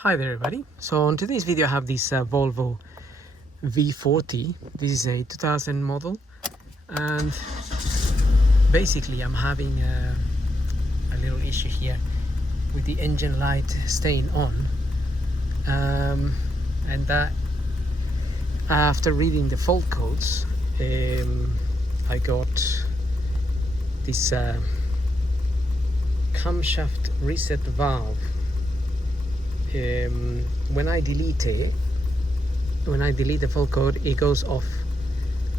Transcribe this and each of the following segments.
Hi there everybody. So on today's video I have this Volvo V40. This is a 2000 model, and basically I'm having a little issue here with the engine light staying on, and that after reading the fault codes I got this camshaft reset valve. When I delete the fault code, it goes off,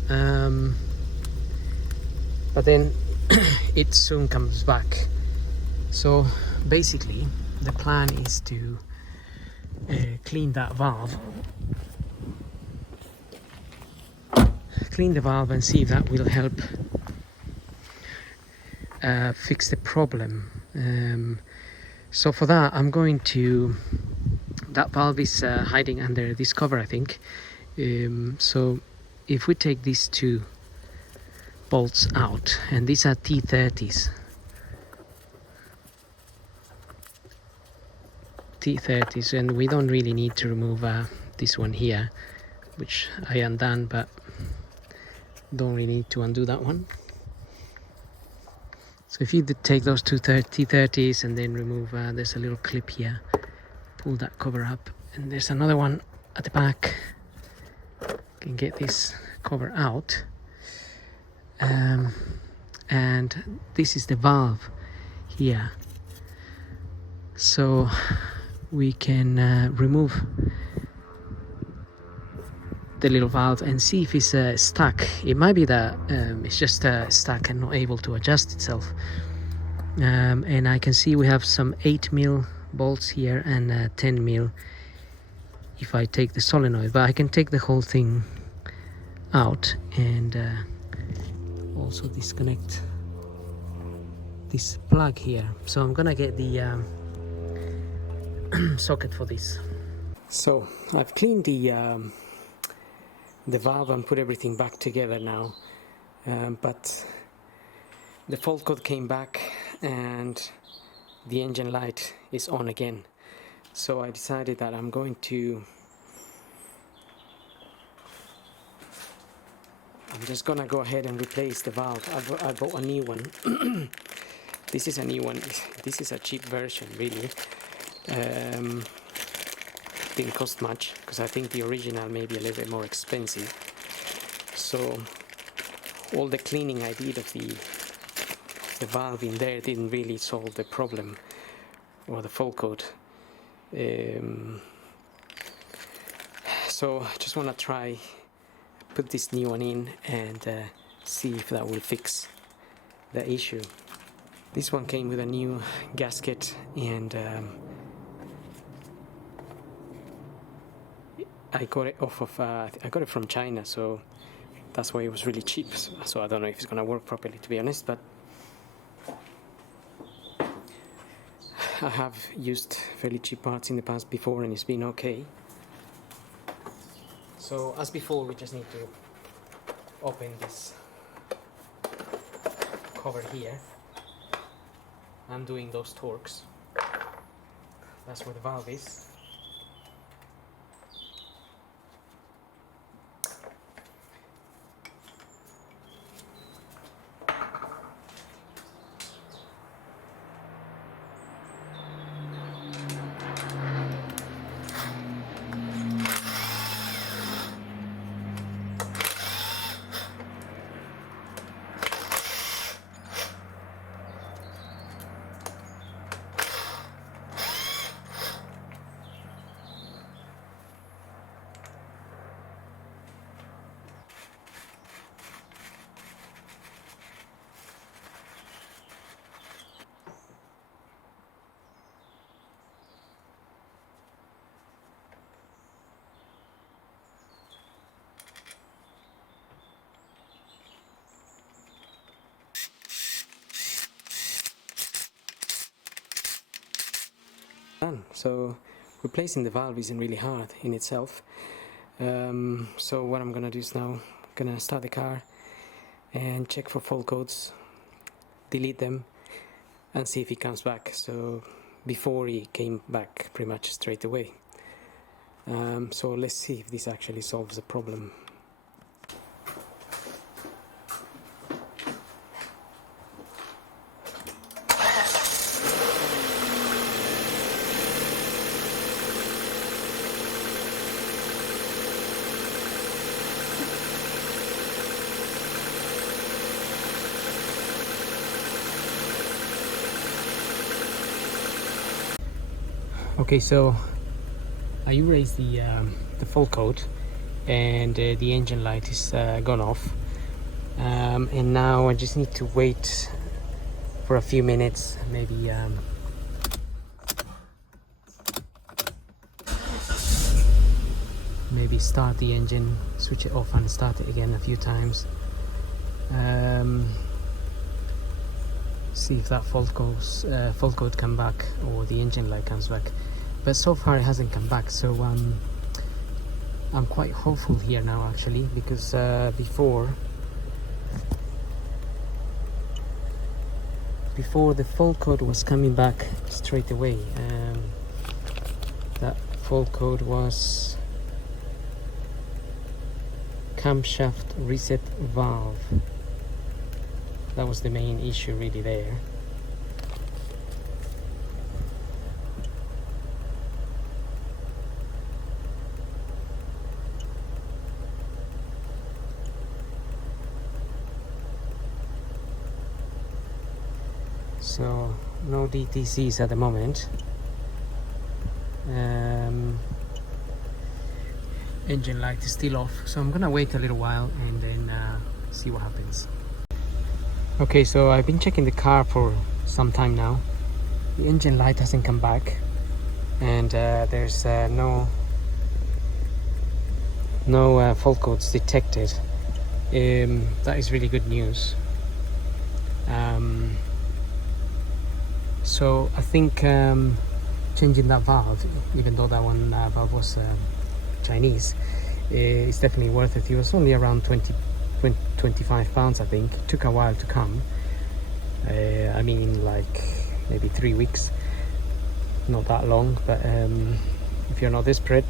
but then it soon comes back. So basically the plan is to clean that valve, and see if that will help fix the problem. So for that I'm going to, that valve is hiding under this cover, I think. So if we take these two bolts out, and these are T30s, and we don't really need to remove this one here, which I undone, but don't really need to undo that one. So if you take those two T30s and then remove, there's a little clip here, pull that cover up, and there's another one at the back. Can get this cover out, and this is the valve here. So we can remove the little valve and see if it's stuck. It might be that it's just stuck and not able to adjust itself. And I can see we have some 8mm bolts here and 10mm if I take the solenoid, but I can take the whole thing out and also disconnect this plug here. So I'm gonna get the socket for this. So I've cleaned the valve and put everything back together now, but the fault code came back and the engine light is on again. So I decided that I'm just gonna go ahead and replace the valve. I bought a new one. This is a new one. This is a cheap version, really. Didn't cost much, because I think the original may be a little bit more expensive. So all the cleaning I did of the valve in there didn't really solve the problem or the fault code. So I just want to try put this new one in and see if that will fix the issue. This one came with a new gasket, and I got it off of I got it from China, so that's why it was really cheap. So I don't know if it's gonna work properly, to be honest, but I have used fairly cheap parts in the past before and it's been okay. So as before, we just need to open this cover here. I'm doing those torques. That's where the valve is. Done. So replacing the valve isn't really hard in itself. So what I'm gonna do is now I'm gonna start the car and check for fault codes, delete them, and see if it comes back. So before he came back pretty much straight away. So let's see if this actually solves the problem. Okay, so I erased the full coat, and the engine light is gone off, and now I just need to wait for a few minutes, maybe start the engine, switch it off and start it again a few times, see if that fault code come back or the engine light comes back. But so far it hasn't come back, so I'm quite hopeful here now actually, because before the fault code was coming back straight away. That fault code was camshaft reset valve. That was the main issue really there. So no DTCs at the moment. Engine light is still off, so I'm gonna wait a little while and then see what happens. Okay, so I've been checking the car for some time now. The engine light hasn't come back, and there's no fault codes detected. That is really good news. So I think changing that valve, even though that one valve was Chinese, is definitely worth it. It was only around 25 pounds, I think. It took a while to come. I mean, like maybe 3 weeks, not that long, but if you're not desperate,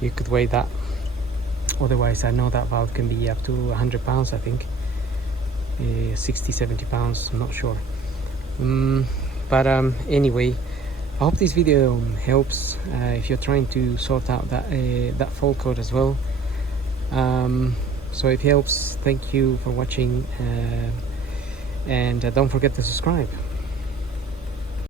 you could wait that. Otherwise, I know that valve can be up to 100 pounds, I think. 60-70 pounds, I'm not sure. But anyway, I hope this video helps if you're trying to sort out that fault code as well. So if it helps, thank you for watching, and don't forget to subscribe.